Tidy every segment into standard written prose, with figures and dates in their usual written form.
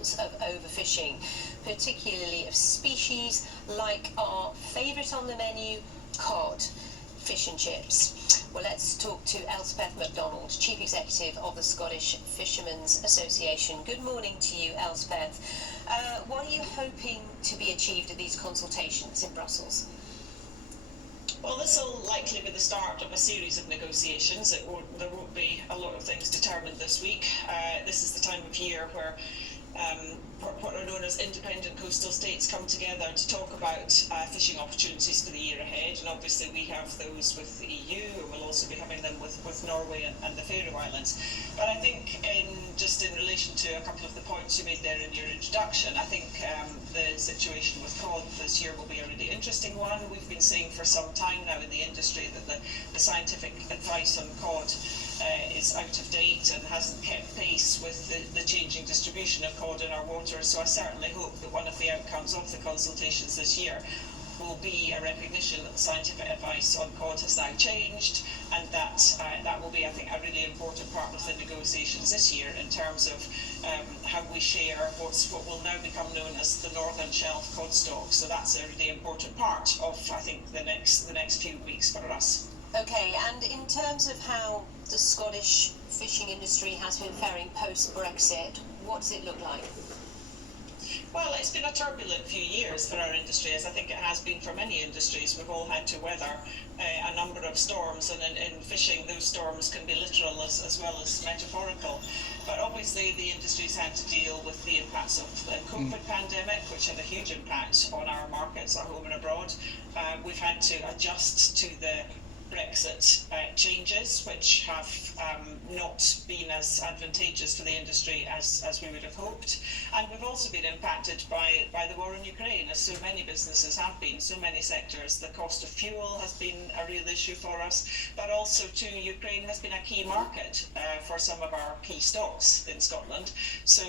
reports of overfishing, particularly of species like our favourite on the menu, cod, fish and chips. Well, let's talk to Elspeth MacDonald, Chief Executive of the Scottish Fishermen's Association. Good morning to you, Elspeth. What are you hoping to be achieved at these consultations in Brussels? Well, this will likely be the start of a series of negotiations. There won't be a lot of things determined this week. This is the time of year where what are known as independent coastal states come together to talk about fishing opportunities for the year ahead, and obviously we have those with the EU, and we'll also be having them with Norway and the Faroe Islands. But I think just in relation to a couple of the points you made there in your introduction, I think the situation with cod this year will be a really interesting one. We've been saying for some time now in the industry that the scientific advice on cod is out of date and hasn't kept pace with the changing distribution of cod in our waters. So I certainly hope that one of the outcomes of the consultations this year will be a recognition that the scientific advice on cod has now changed, and that will be, I think, a really important part of the negotiations this year in terms of how we share what will now become known as the Northern Shelf cod stock. So that's a really important part of, I think, the next few weeks for us. Okay, and in terms of how the Scottish fishing industry has been faring post-Brexit, what does it look like? Well, it's been a turbulent few years for our industry, as I think it has been for many industries. We've all had to weather a number of storms, and in fishing those storms can be literal as well as metaphorical. But obviously the industry's had to deal with the impacts of the COVID pandemic, which had a huge impact on our markets at home and abroad. We've had to adjust to the Brexit changes, which have not been as advantageous for the industry as we would have hoped. And we've also been impacted by the war in Ukraine, as so many businesses have been, so many sectors. The cost of fuel has been a real issue for us, but also too, Ukraine has been a key market for some of our key stocks in Scotland. So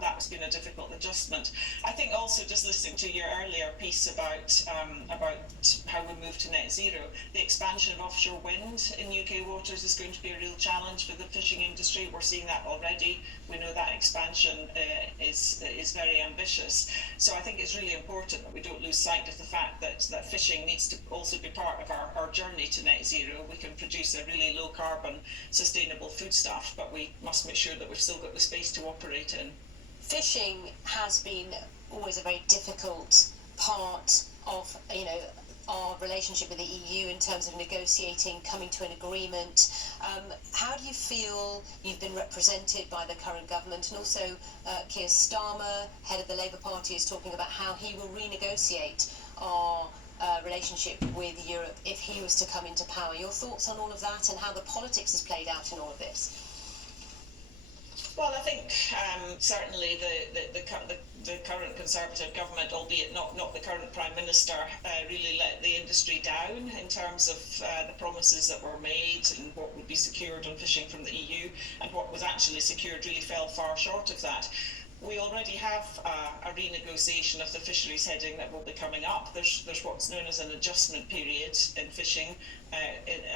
that's been a difficult adjustment. I think also, just listening to your earlier piece about how we move to net zero, the expansion of offshore wind in UK waters is going to be a real challenge for the fishing industry. We're seeing that already. We know that expansion is very ambitious. So I think it's really important that we don't lose sight of the fact that fishing needs to also be part of our journey to net zero. We can produce a really low carbon, sustainable foodstuff, but we must make sure that we've still got the space to operate in. Fishing has been always a very difficult part of, our relationship with the EU in terms of negotiating, coming to an agreement. How do you feel you've been represented by the current government? And also Keir Starmer, head of the Labour Party, is talking about how he will renegotiate our relationship with Europe if he was to come into power. Your thoughts on all of that and how the politics is played out in all of this? Well, I think certainly the current Conservative government, albeit not the current Prime Minister, really let the industry down in terms of the promises that were made and what would be secured on fishing from the EU, and what was actually secured really fell far short of that. We already have a renegotiation of the fisheries heading that will be coming up. There's what's known as an adjustment period in fishing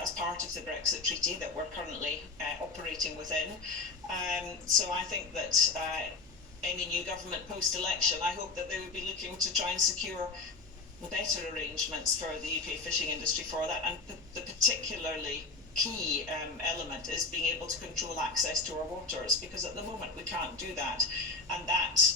as part of the Brexit Treaty that we're currently operating within. So I think that any new government post-election, I hope that they would be looking to try and secure better arrangements for the UK fishing industry for that. And the particularly key element is being able to control access to our waters, because at the moment we can't do that, and that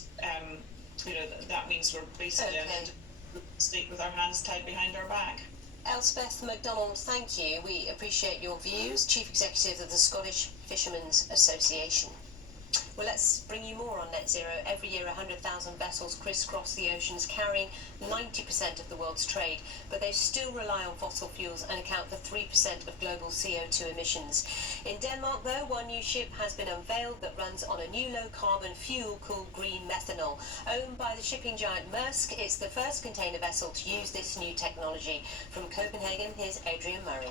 that means we're basically a state with our hands tied behind our back. Elspeth MacDonald, thank you. We appreciate your views, Chief Executive of the Scottish Fishermen's Association. Well, let's bring you more on net zero. Every year 100,000 vessels crisscross the oceans, carrying 90% of the world's trade, but they still rely on fossil fuels and account for 3% of global CO2 emissions. In Denmark, though, one new ship has been unveiled that runs on a new low-carbon fuel called green methanol. Owned by the shipping giant Maersk, it's the first container vessel to use this new technology. From Copenhagen, here's Adrian Murray.